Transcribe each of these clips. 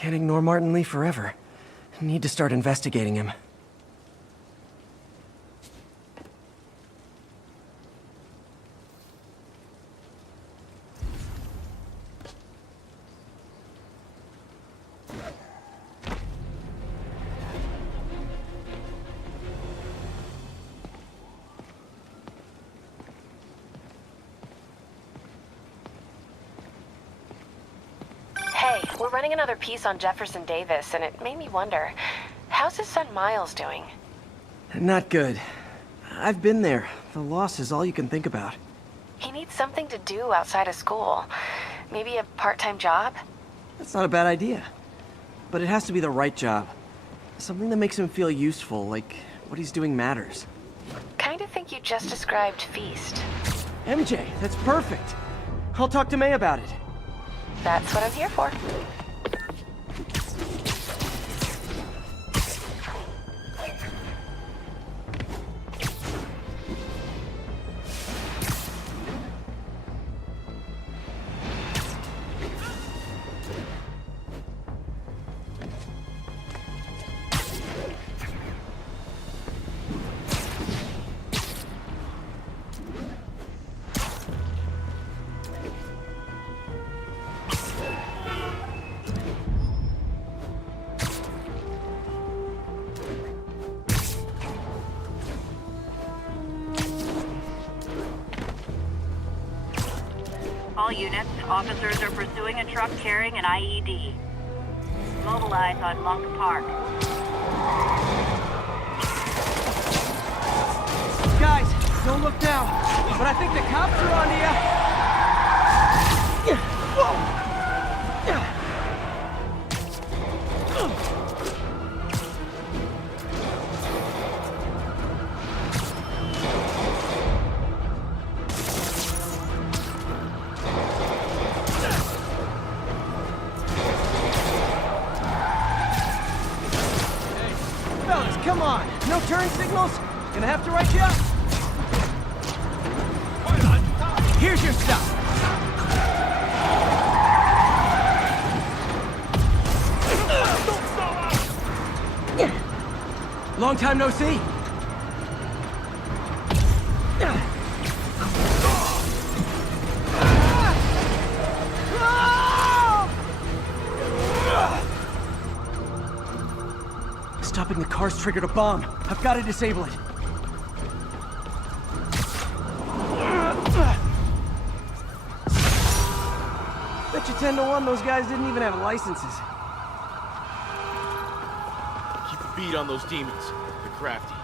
Can't ignore Martin Lee forever. Need to start investigating him. Hey, we're running another piece on Jefferson Davis, and it made me wonder, how's his son Miles doing? Not good. I've been there. The loss is all you can think about. He needs something to do outside of school. Maybe a part-time job? That's not a bad idea. But it has to be the right job. Something that makes him feel useful, like what he's doing matters. Kinda think you just described Feast. MJ, that's perfect. I'll talk to May about it. That's what I'm here for. All units, officers are pursuing a truck carrying an IED. Mobilize on Monk Park. Guys, don't look down. But I think the cops are on to you. Whoa. Come on, no turn signals? Gonna have to write you up. Here's your stuff. Long time no see. Stopping the car's triggered a bomb. I've got to disable it. Bet you 10 to 1 those guys didn't even have licenses. Keep a beat on those demons. They're crafty.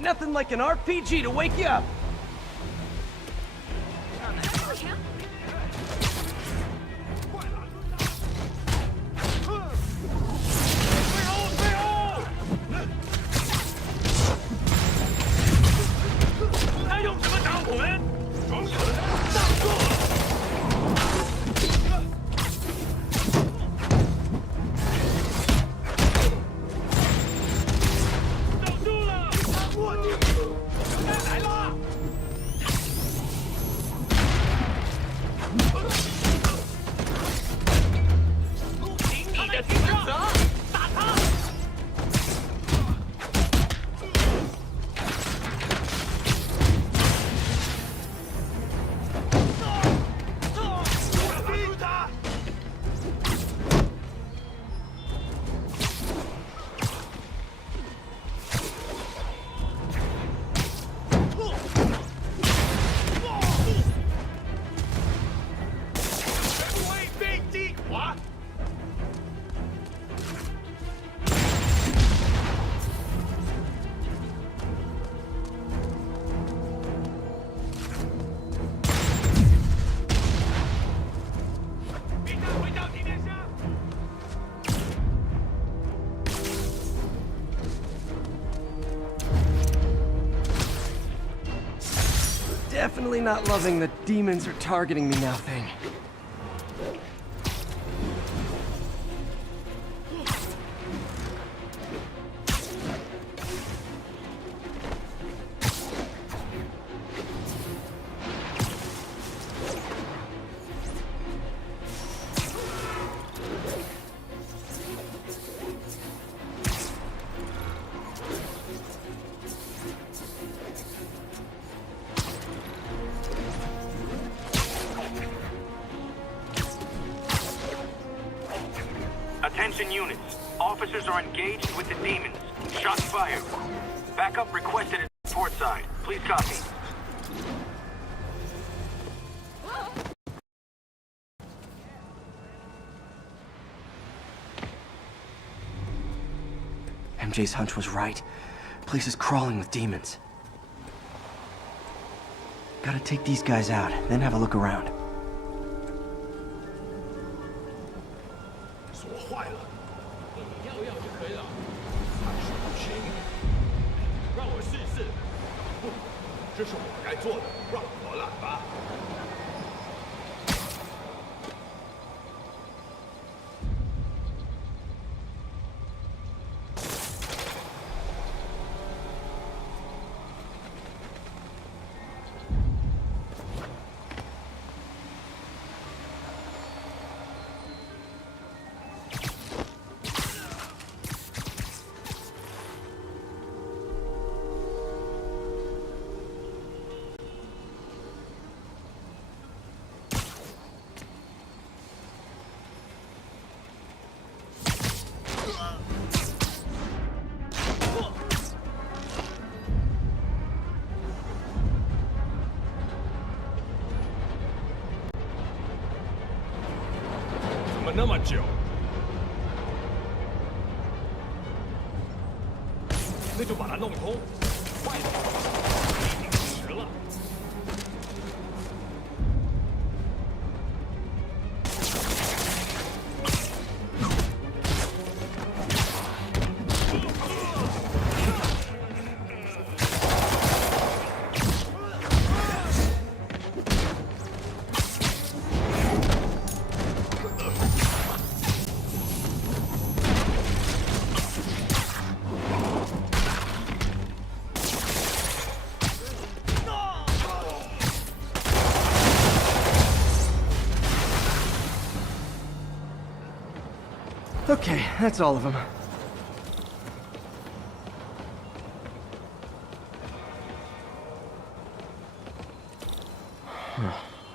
Nothing like an RPG to wake you up. Definitely not loving the demons are targeting me now thing. Attention units. Officers are engaged with the demons. Shots fired. Backup requested at port side. Please copy. MJ's hunch was right. Place is crawling with demons. Gotta take these guys out, then have a look around. 锁坏了，你要就可以了。还是不行，让我试试。不，这是我该做的，让我来吧。怎么那么久？那就把它弄通，快点！迟了。Okay, that's all of them.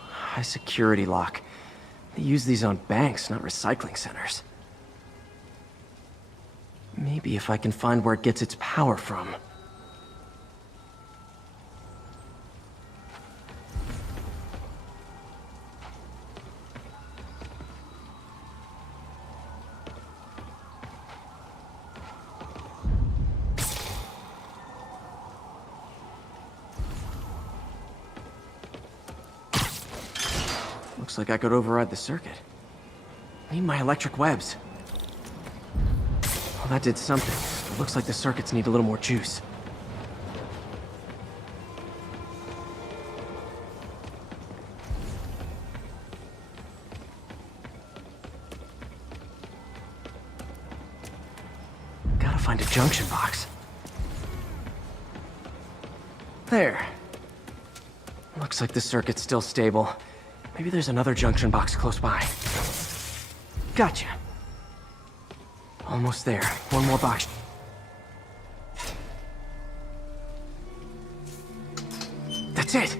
High security lock. They use these on banks, not recycling centers. Maybe if I can find where it gets its power from. Looks like I could override the circuit. Need my electric webs. Well, that did something. It looks like the circuits need a little more juice. Gotta find a junction box. There. Looks like the circuit's still stable. Maybe there's another junction box close by. Gotcha. Almost there. One more box. That's it!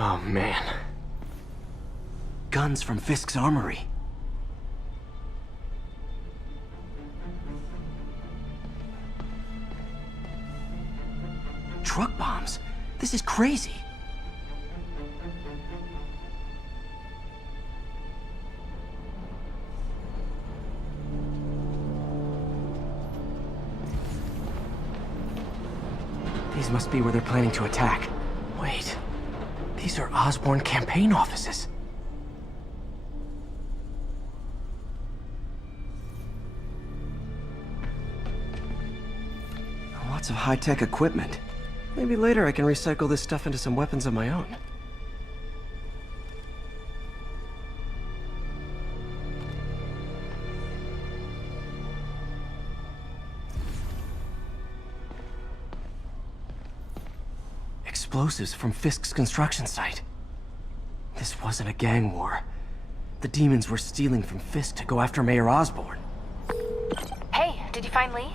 Oh, man. Guns from Fisk's armory. This is crazy. These must be where they're planning to attack. Wait, these are Osborn campaign offices. Lots of high-tech equipment. Maybe later I can recycle this stuff into some weapons of my own. Explosives from Fisk's construction site. This wasn't a gang war. The demons were stealing from Fisk to go after Mayor Osborn. Hey, did you find Lee?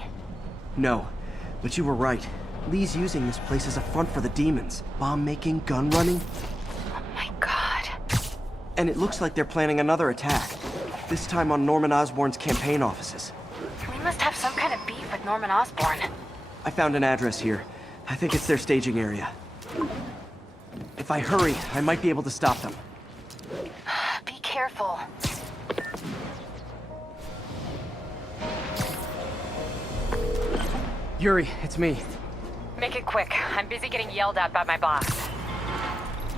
No, but you were right. Lee's using this place as a front for the demons. Bomb-making, gun-running. Oh my god. And it looks like they're planning another attack. This time on Norman Osborn's campaign offices. We must have some kind of beef with Norman Osborn. I found an address here. I think it's their staging area. If I hurry, I might be able to stop them. Be careful. Yuri, it's me. Make it quick. I'm busy getting yelled at by my boss.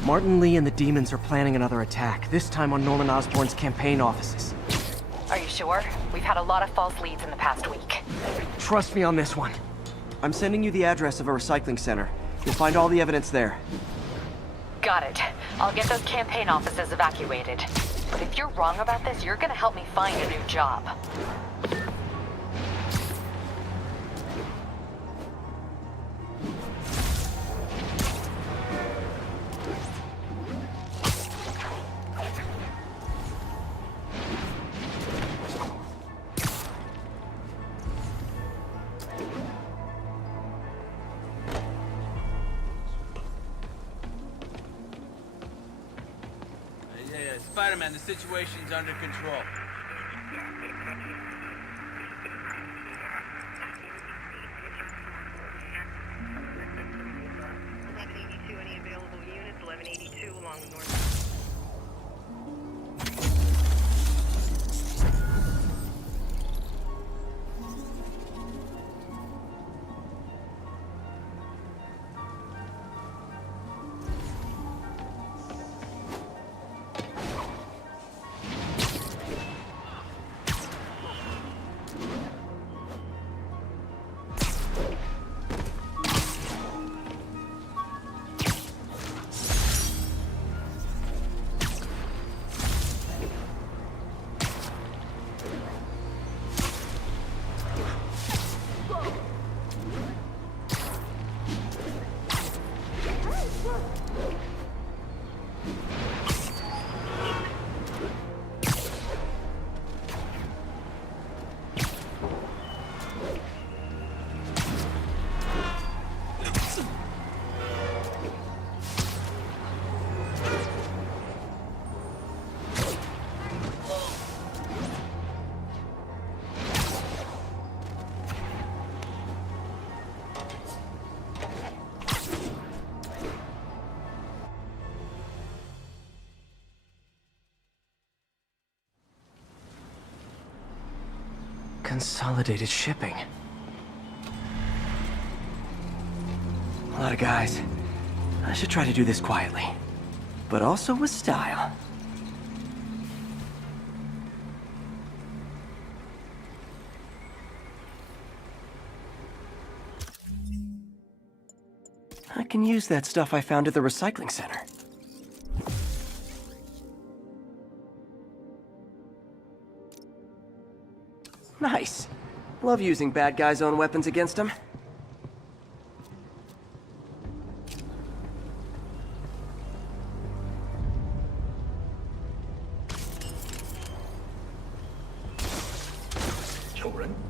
Martin Lee and the demons are planning another attack, this time on Norman Osborn's campaign offices. Are you sure? We've had a lot of false leads in the past week. Trust me on this one. I'm sending you the address of a recycling center. You'll find all the evidence there. Got it. I'll get those campaign offices evacuated. But if you're wrong about this, you're gonna help me find a new job. Spider-Man, the situation's under control. Any available units? 1182 along the north. Consolidated shipping. A lot of guys. I should try to do this quietly. But also with style. I can use that stuff I found at the recycling center. Nice. Love using bad guys' own weapons against them.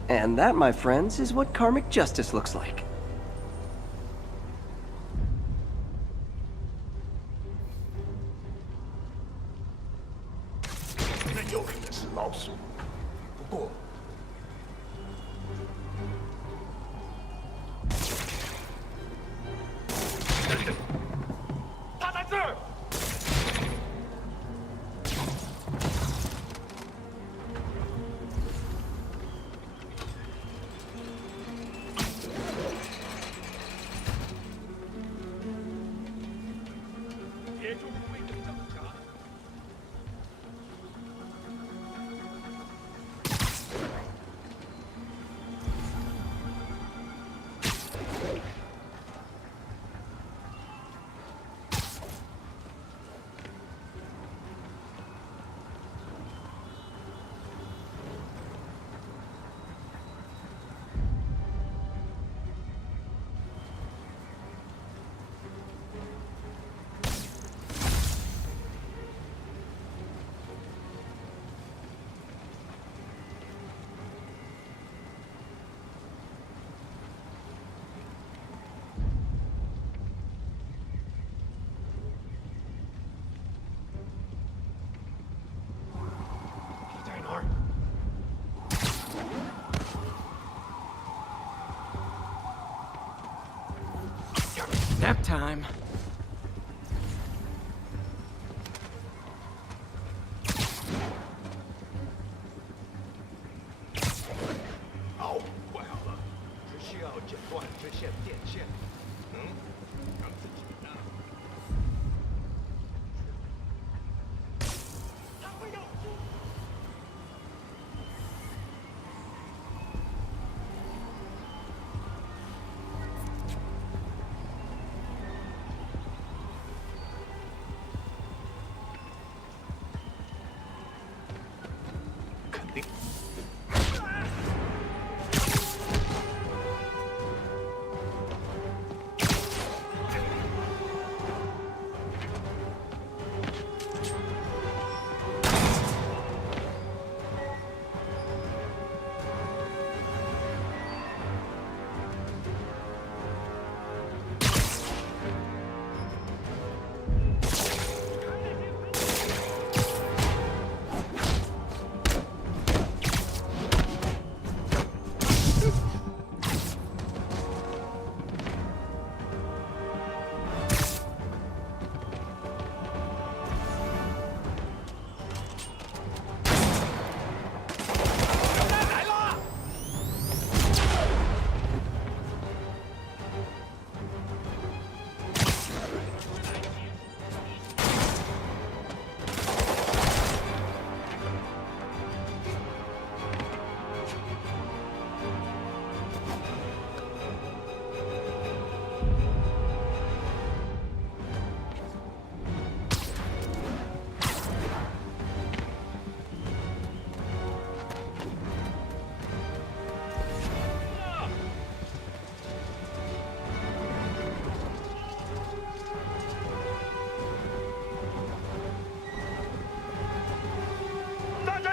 And that, my friends, is what karmic justice looks like. time.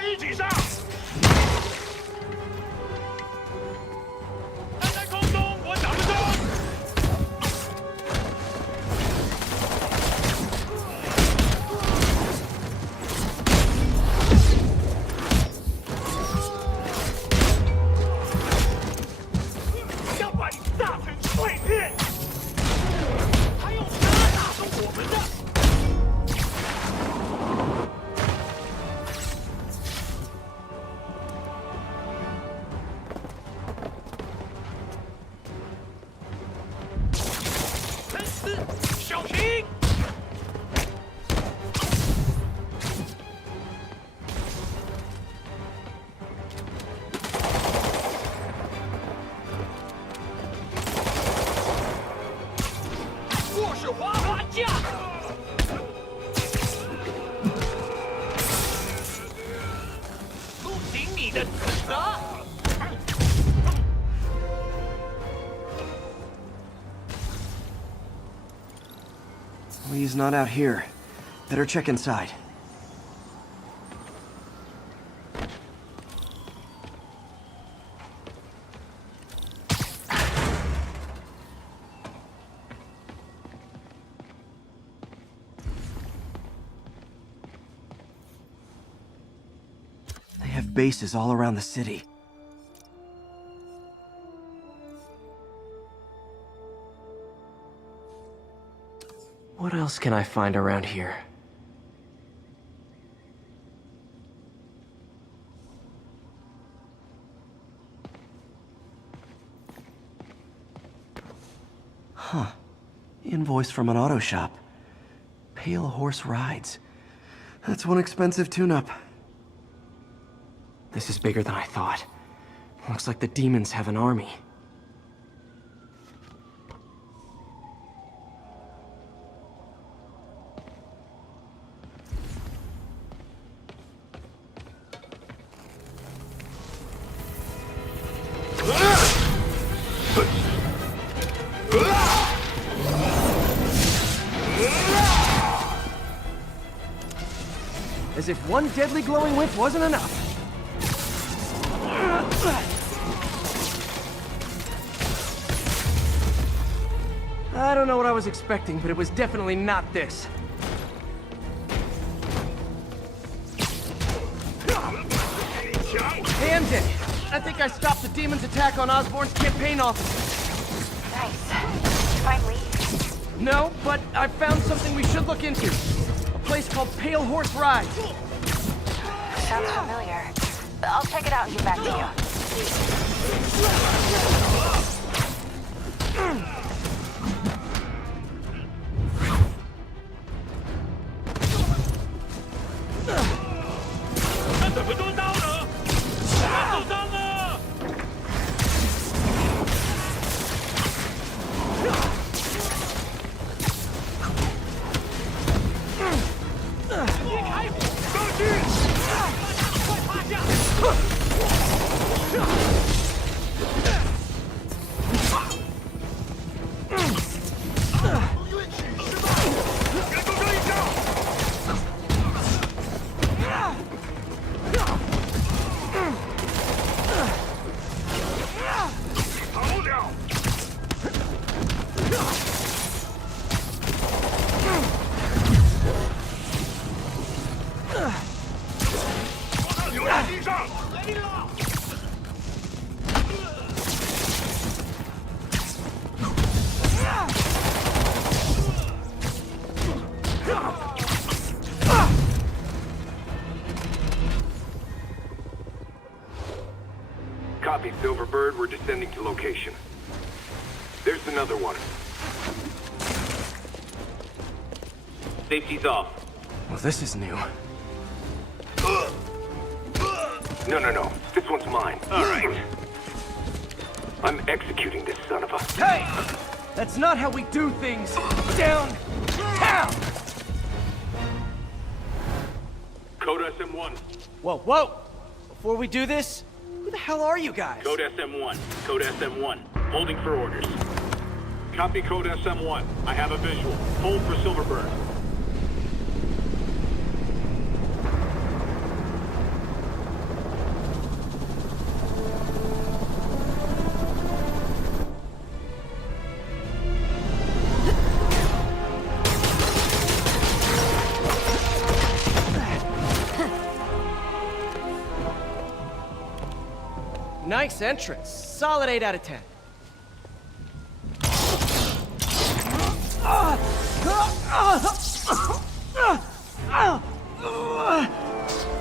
一起上！站在空中，我挡得住。要把你炸成碎片！还有啥打动我们的？ 小心！我是滑滑架。不行你的指责。 Well, he's not out here. Better check inside. They have bases all around the city. What else can I find around here? Huh. Invoice from an auto shop. Pale Horse Rides. That's one expensive tune-up. This is bigger than I thought. Looks like the demons have an army. As if one deadly glowing whiff wasn't enough. I don't know what I was expecting, but it was definitely not this. Hey, MJ. I think I stopped the demon's attack on Osborn's campaign office. Nice. Did you find Lee? No, but I found something we should look into. A place called Pale Horse Ride. Sounds familiar. I'll check it out and get back to you. Copy, Silverbird. We're descending to location. There's another one. Safety's off. Well, this is new. No. This one's mine. All right. I'm executing this son of a... Hey! That's not how we do things downtown! Code SM1. Whoa! Before we do this, who the hell are you guys? Code SM1. Code SM1. Holding for orders. Copy Code SM1. I have a visual. Hold for Silverbird. Nice entrance. Solid 8 out of 10.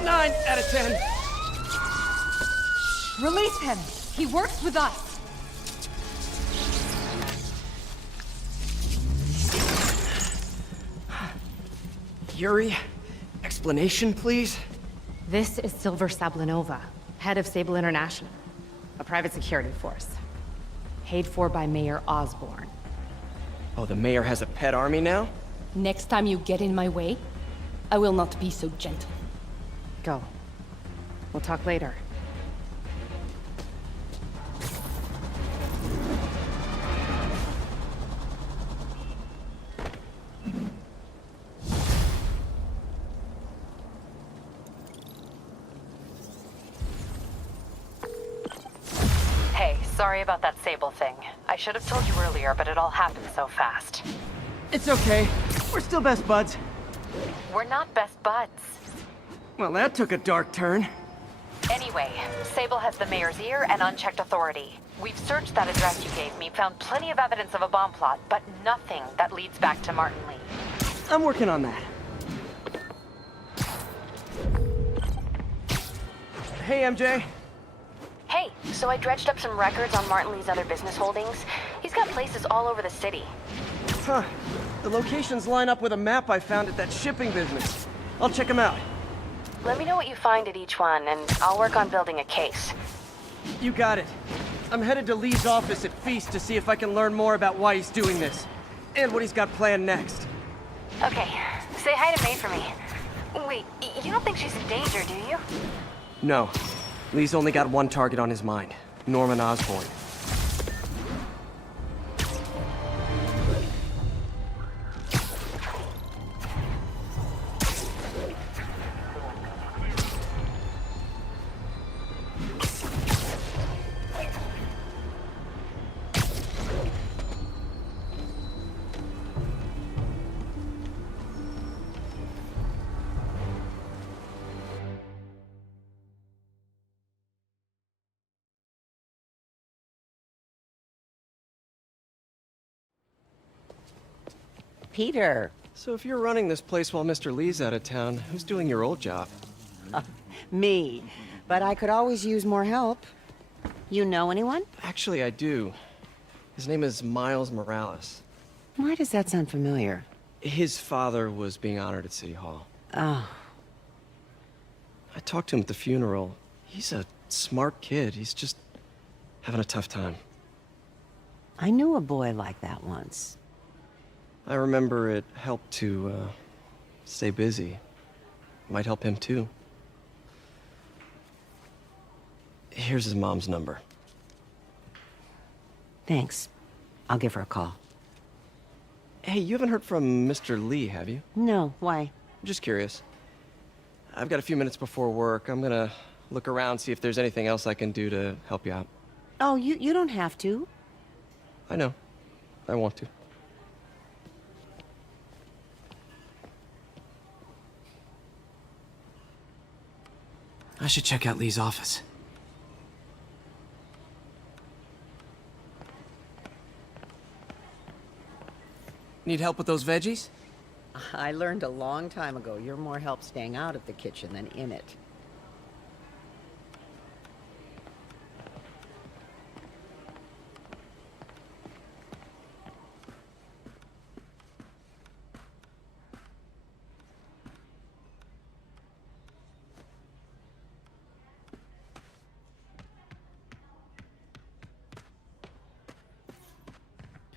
9 out of 10. Release him! He works with us! Yuri, explanation, please? This is Silver Sablinova, head of Sable International, a private security force. Paid for by Mayor Osborn. Oh, the mayor has a pet army now? Next time you get in my way, I will not be so gentle. Go. We'll talk later. Hey, sorry about that Sable thing. I should have told you earlier, but it all happened so fast. It's okay. We're still best buds. We're not best buds. Well, that took a dark turn. Anyway, Sable has the mayor's ear and unchecked authority. We've searched that address you gave me, found plenty of evidence of a bomb plot, but nothing that leads back to Martin Lee. I'm working on that. Hey, MJ. Hey, so I dredged up some records on Martin Lee's other business holdings. He's got places all over the city. Huh. The locations line up with a map I found at that shipping business. I'll check them out. Let me know what you find at each one, and I'll work on building a case. You got it. I'm headed to Lee's office at Feast to see if I can learn more about why he's doing this. And what he's got planned next. Okay, say hi to May for me. Wait, you don't think she's in danger, do you? No. Lee's only got one target on his mind. Norman Osborn. Peter. So if you're running this place while Mr. Lee's out of town, who's doing your old job? Me. But I could always use more help. You know anyone? Actually, I do. His name is Miles Morales. Why does that sound familiar? His father was being honored at City Hall. Oh. I talked to him at the funeral. He's a smart kid. He's just having a tough time. I knew a boy like that once. I remember it helped to, stay busy. Might help him, too. Here's his mom's number. Thanks. I'll give her a call. Hey, you haven't heard from Mr. Lee, have you? No, why? I'm just curious. I've got a few minutes before work. I'm gonna look around, see if there's anything else I can do to help you out. Oh, you don't have to. I know. I want to. I should check out Lee's office. Need help with those veggies? I learned a long time ago you're more help staying out of the kitchen than in it.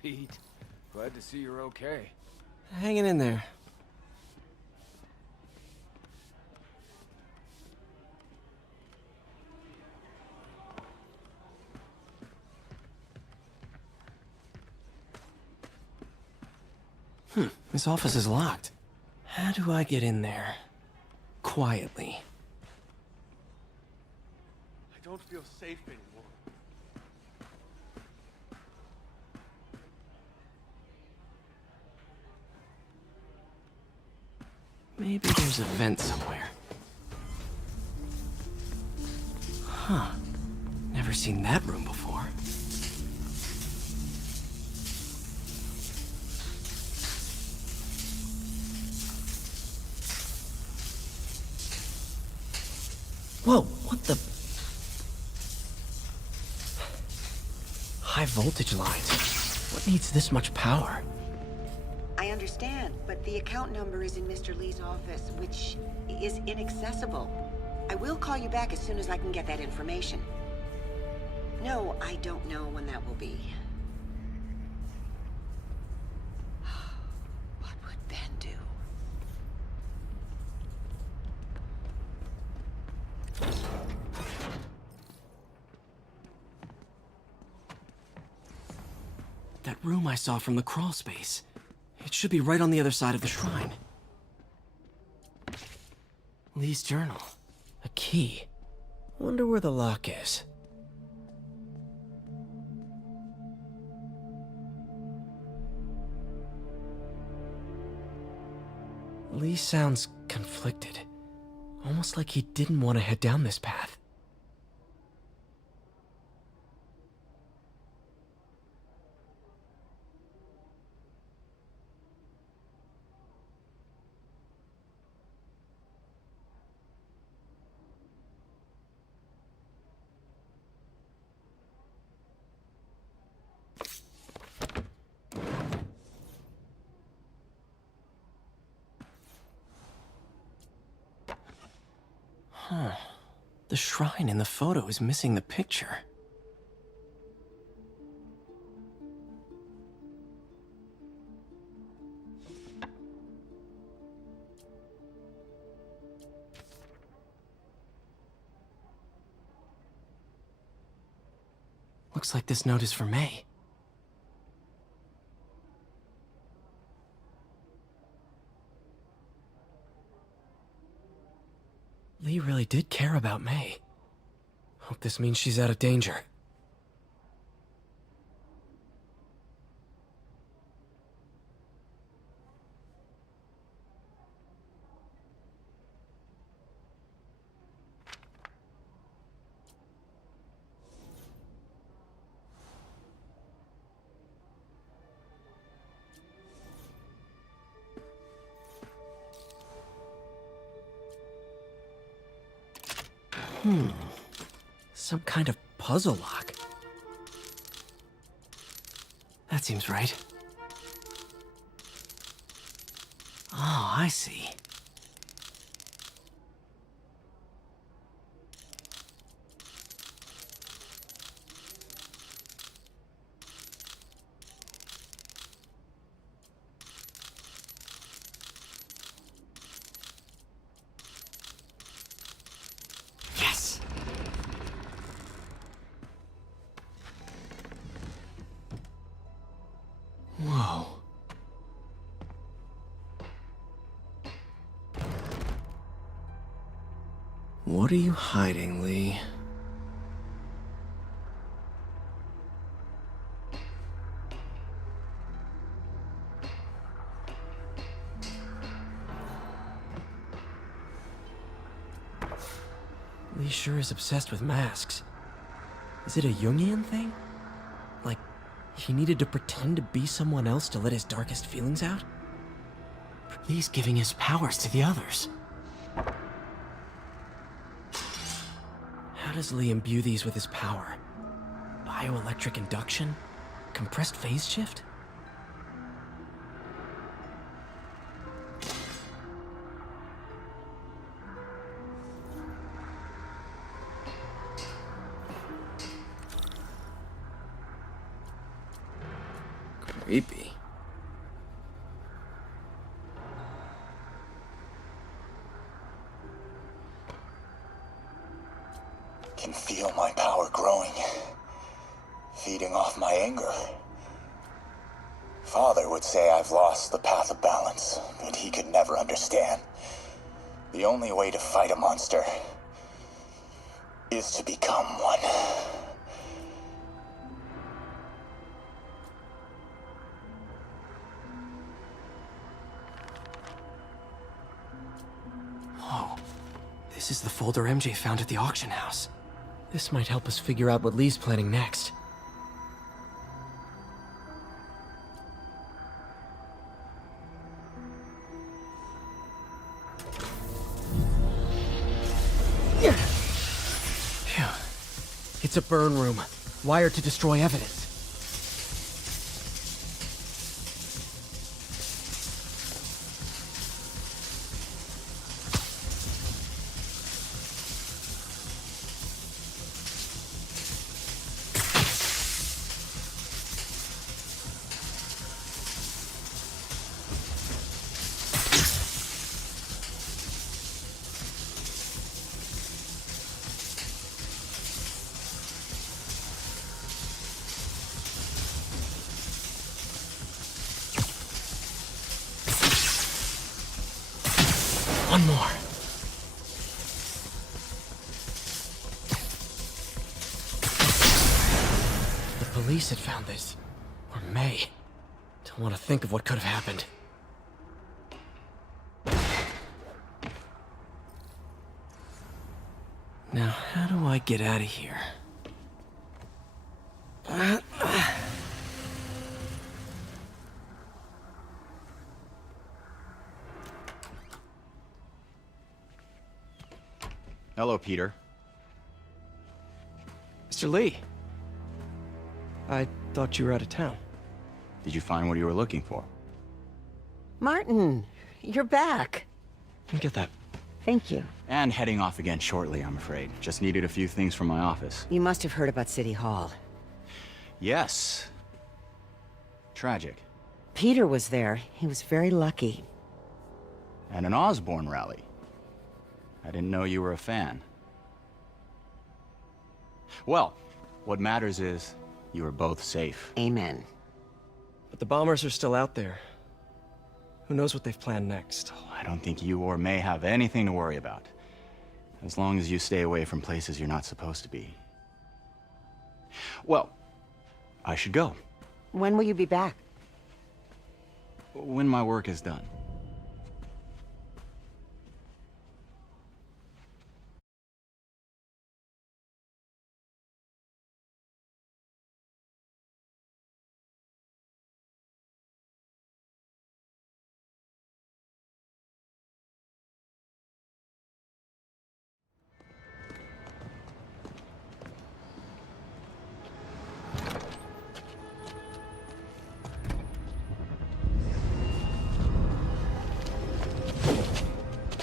Pete, glad to see you're okay. Hanging in there. This office is locked. How do I get in there? Quietly. I don't feel safe anymore. Maybe there's a vent somewhere. Huh. Never seen that room before. Whoa, what the? High voltage lines. What needs this much power? I understand, but the account number is in Mr. Lee's office, which is inaccessible. I will call you back as soon as I can get that information. No, I don't know when that will be. What would Ben do? That room I saw from the crawl space. It should be right on the other side of the shrine. Lee's journal. A key. Wonder where the lock is. Lee sounds conflicted. Almost like he didn't want to head down this path. Huh. The shrine in the photo is missing the picture. Looks like this note is for May. Lee really did care about May. Hope this means she's out of danger. Some kind of puzzle lock. That seems right. Oh, I see. Yes! Whoa. What are you hiding, Lee? Lee sure is obsessed with masks. Is it a Jungian thing? Like, he needed to pretend to be someone else to let his darkest feelings out? He's giving his powers to the others. How does Lee imbue these with his power? Bioelectric induction? Compressed phase shift? Creepy. Can feel my power growing, feeding off my anger. Father would say I've lost the path of balance, but he could never understand. The only way to fight a monster is to become one. Whoa. This is the folder MJ found at the auction house. This might help us figure out what Lee's planning next. Phew. It's a burn room, wired to destroy evidence. One more. The police had found this. Or May. Don't want to think of what could have happened. Now, how do I get out of here? Hello, Peter. Mr. Lee. I thought you were out of town. Did you find what you were looking for? Martin, you're back. Get that. Thank you. And heading off again shortly, I'm afraid. Just needed a few things from my office. You must have heard about City Hall. Yes. Tragic. Peter was there. He was very lucky. And an Osborn rally. I didn't know you were a fan. Well, what matters is you are both safe. Amen. But the bombers are still out there. Who knows what they've planned next? I don't think you or May have anything to worry about. As long as you stay away from places you're not supposed to be. Well, I should go. When will you be back? When my work is done.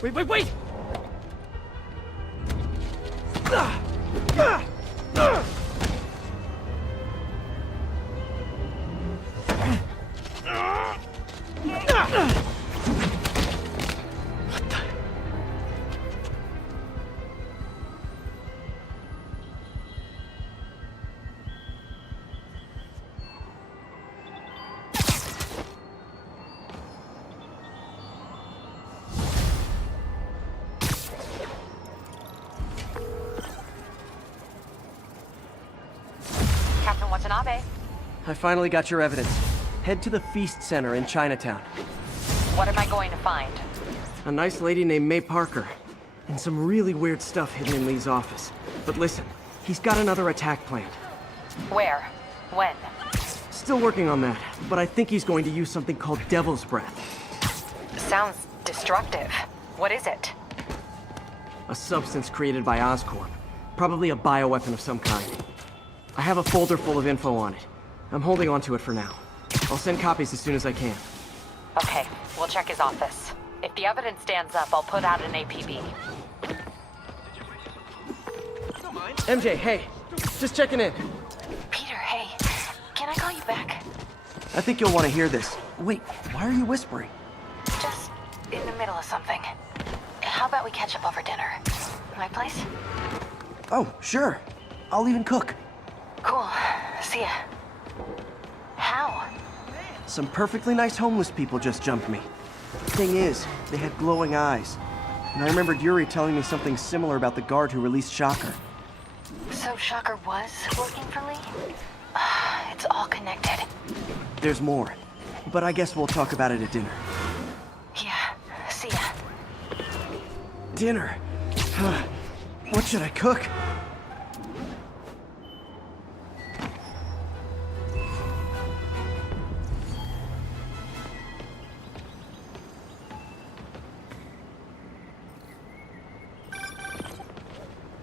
Wait! Captain Watanabe, I finally got your evidence. Head to the Feast Center in Chinatown. what am I going to find? A nice lady named May Parker. And some really weird stuff hidden in Lee's office. But listen, he's got another attack planned. Where? When? Still working on that, but I think he's going to use something called Devil's Breath. Sounds destructive. What is it? A substance created by Oscorp. Probably a bioweapon of some kind. I have a folder full of info on it. I'm holding on to it for now. I'll send copies as soon as I can. Okay, we'll check his office. If the evidence stands up, I'll put out an APB. MJ, hey. Just checking in. Peter, hey. Can I call you back? I think you'll want to hear this. Wait, why are you whispering? Just in the middle of something. How about we catch up over dinner? My place? Oh, sure. I'll even cook. Cool. See ya. How? Some perfectly nice homeless people just jumped me. Thing is, they had glowing eyes. And I remembered Yuri telling me something similar about the guard who released Shocker. So Shocker was working for Lee? It's all connected. There's more. But I guess we'll talk about it at dinner. Yeah. See ya. Dinner? What should I cook?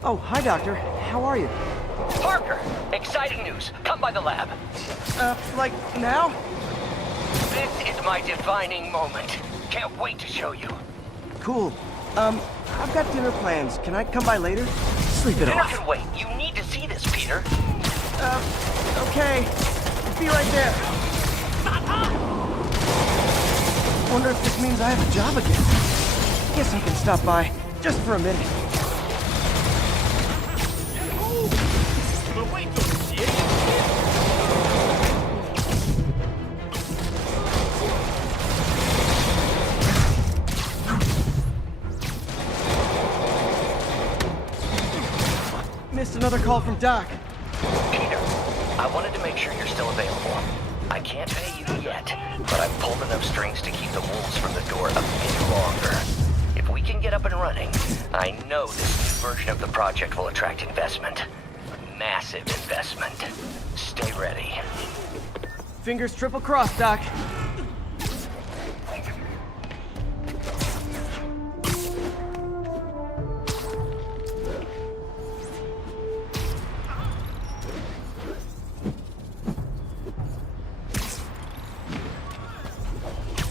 Oh, hi, Doctor. How are you? Parker! Exciting news. Come by the lab. Like now? This is my defining moment. Can't wait to show you. Cool. I've got dinner plans. Can I come by later? Sleep it Dinner off. can wait. You need to see this, Peter. Okay. Be right there. Wonder if this means I have a job again. Guess I can stop by, just for a minute. Missed another call from Doc. Peter, I wanted to make sure you're still available. I can't pay you yet, but I've pulled enough strings to keep the wolves from the door a bit longer. If we can get up and running, I know this new version of the project will attract investment. Massive investment. Stay ready. Fingers triple crossed, Doc.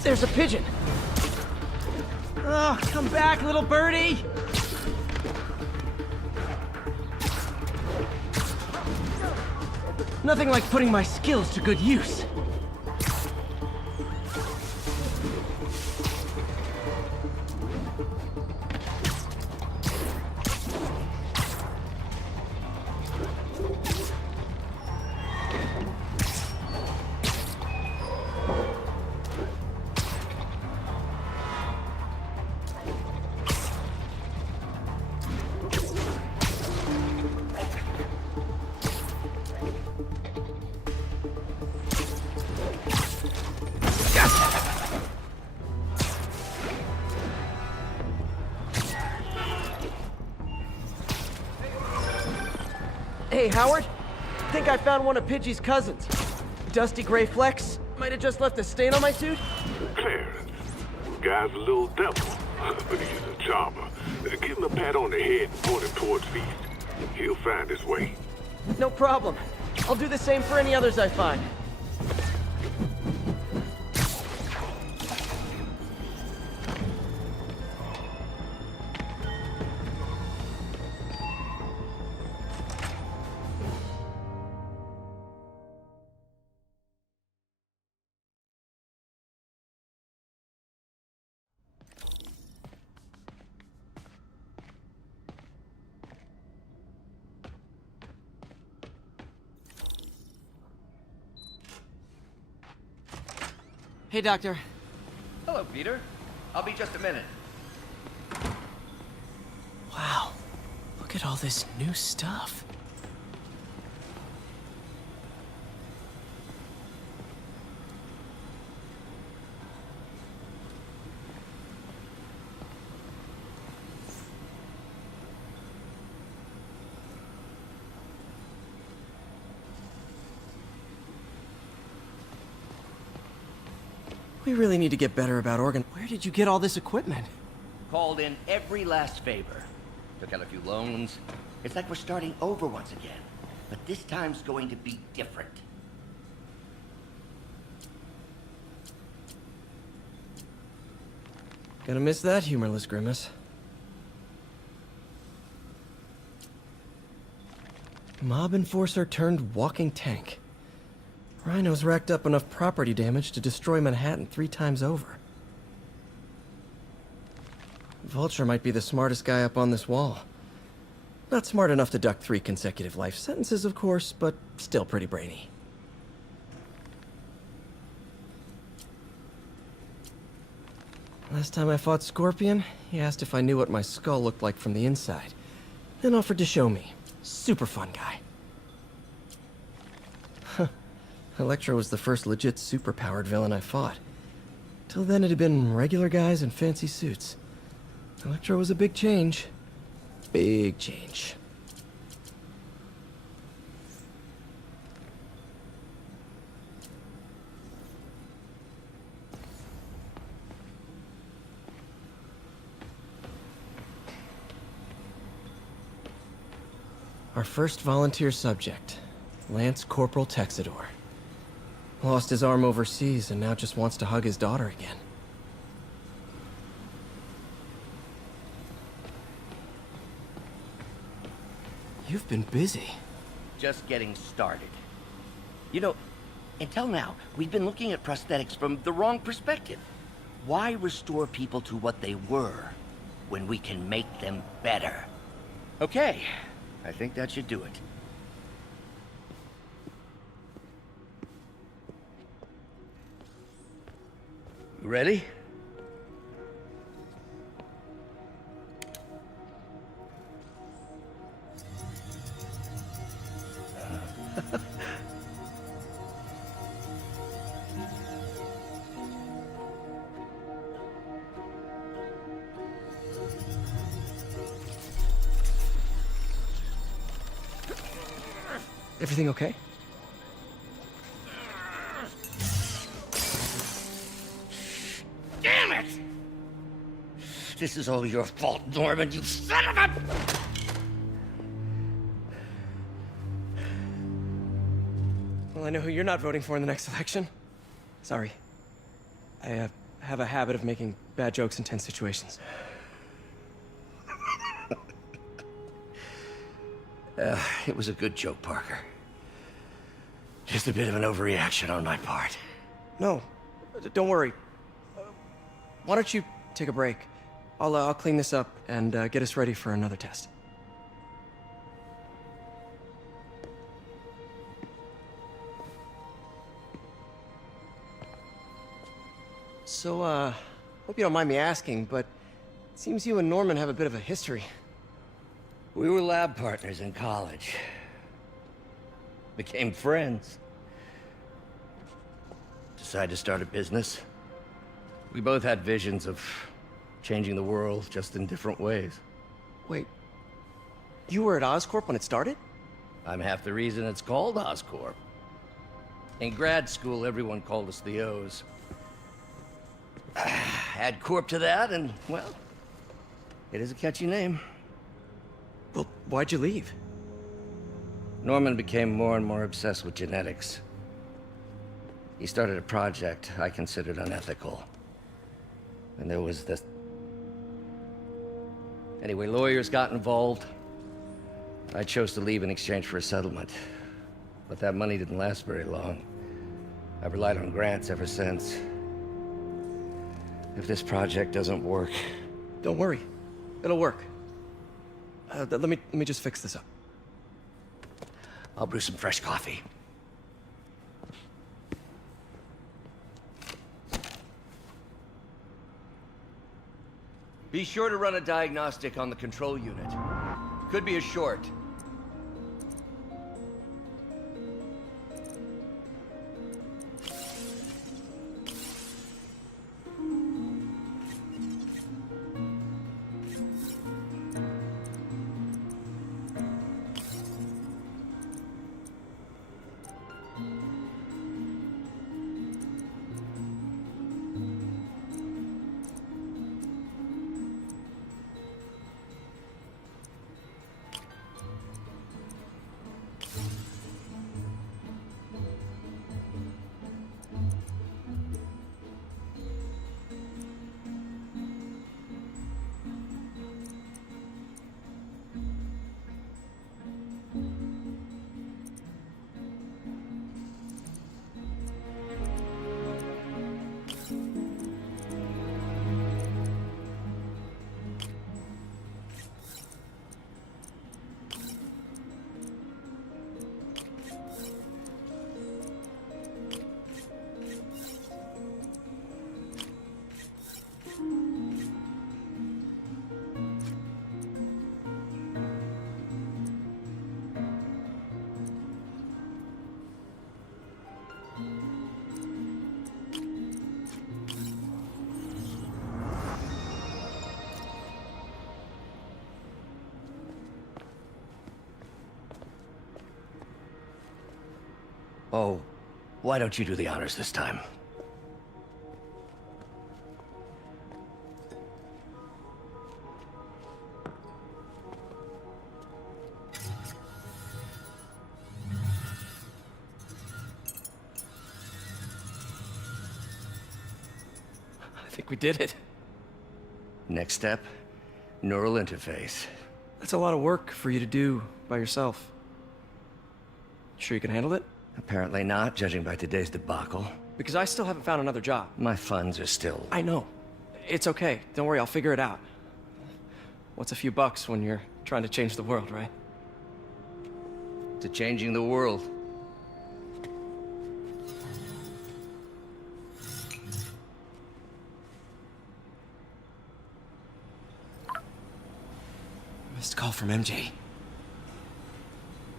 There's a pigeon. Oh, come back, little birdie. Nothing like putting my skills to good use. Hey, Howard. Think I found one of Pidgey's cousins. Dusty gray flecks. Might have just left a stain on my suit. Clarence. Guy's a little devil, but he's a charmer. Give him a pat on the head and point him towards Feast. He'll find his way. No problem. I'll do the same for any others I find. Hey, Doctor. Hello, Peter. I'll be just a minute. Wow. Look at all this new stuff. We really need to get better about Where did you get all this equipment? Called in every last favor. Took out a few loans. It's like we're starting over once again. But this time's going to be different. Gonna miss that humorless grimace. Mob enforcer turned walking tank. Rhino's racked up enough property damage to destroy Manhattan 3 times over. Vulture might be the smartest guy up on this wall. Not smart enough to duck 3 consecutive life sentences, of course, but still pretty brainy. Last time I fought Scorpion, he asked if I knew what my skull looked like from the inside, then offered to show me. Super fun guy. Electro was the first legit superpowered villain I fought. Till then it had been regular guys in fancy suits. Electro was a big change. Big change. Our first volunteer subject, Lance Corporal Texidor. Lost his arm overseas and now just wants to hug his daughter again. You've been busy. Just getting started. You know, until now, we've been looking at prosthetics from the wrong perspective. Why restore people to what they were when we can make them better? Okay, I think that should do it. Ready? Everything okay? Damn it! This is all your fault, Norman, you son of a... Well, I know who you're not voting for in the next election. Sorry. I have a habit of making bad jokes in tense situations. It was a good joke, Parker. Just a bit of an overreaction on my part. No, don't worry. Why don't you take a break? I'll clean this up and get us ready for another test. So, hope you don't mind me asking, but it seems you and Norman have a bit of a history. We were lab partners in college. Became friends. Decided to start a business. We both had visions of changing the world, just in different ways. Wait, you were at Oscorp when it started? I'm half the reason it's called Oscorp. In grad school, everyone called us the O's. Add Corp to that, and, well, it is a catchy name. Well, why'd you leave? Norman became more and more obsessed with genetics. He started a project I considered unethical. And there was this... Anyway, lawyers got involved. I chose to leave in exchange for a settlement. But that money didn't last very long. I've relied on grants ever since. If this project doesn't work... Don't worry. It'll work. Let me just fix this up. I'll brew some fresh coffee. Be sure to run a diagnostic on the control unit. Could be a short. Oh, why don't you do the honors this time? I think we did it. Next step, neural interface. That's a lot of work for you to do by yourself. Sure you can handle it? Apparently not, judging by today's debacle. Because I still haven't found another job. My funds are still... I know. It's okay. Don't worry, I'll figure it out. What's a few bucks when you're trying to change the world, right? To changing the world. Missed call from MJ.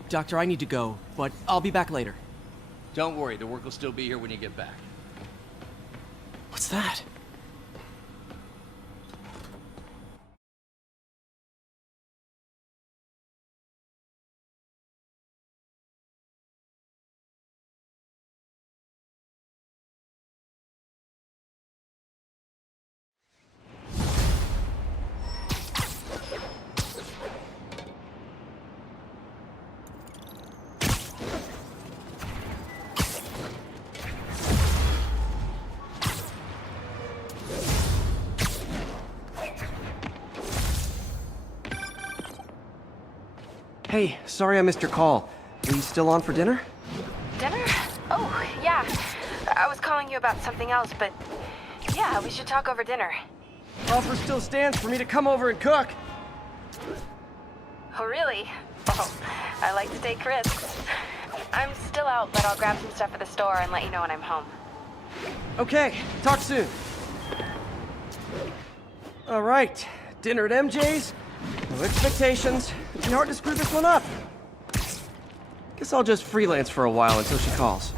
Doctor, I need to go, but I'll be back later. Don't worry, the work will still be here when you get back. What's that? Hey, sorry I missed your call. Are you still on for dinner? Dinner? Oh, yeah. I was calling you about something else, but yeah, we should talk over dinner. Offer still stands for me to come over and cook. Oh, really? Oh, I like to take risks. I'm still out, but I'll grab some stuff at the store and let you know when I'm home. Okay, talk soon. All right, dinner at MJ's. No expectations. It'd be hard to screw this one up. Guess I'll just freelance for a while until she calls.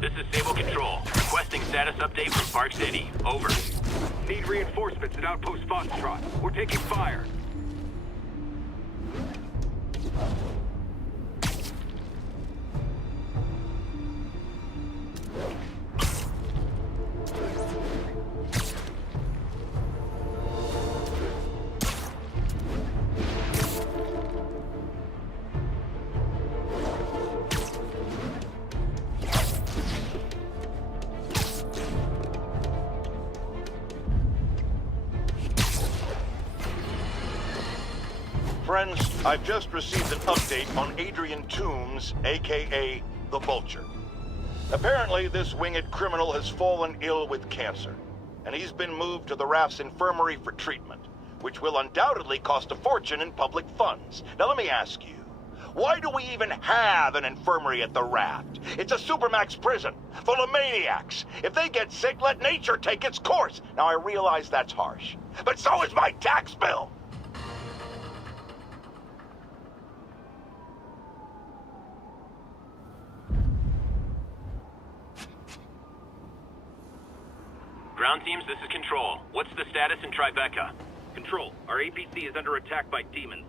This is Sable Control. Requesting status update from Park City. Over. Need reinforcements at Outpost Foxtrot. We're taking fire. Friends, I've just received an update on Adrian Toombs, aka the Vulture. Apparently, this winged criminal has fallen ill with cancer, and he's been moved to the RAF's infirmary for treatment, which will undoubtedly cost a fortune in public funds. Now let me ask you, Why do we even have an infirmary at the raft? It's a supermax prison, full of maniacs. If they get sick, let nature take its course. Now, I realize that's harsh, but so is my tax bill. Ground teams, this is Control. What's the status in Tribeca? Control, our APC is under attack by demons.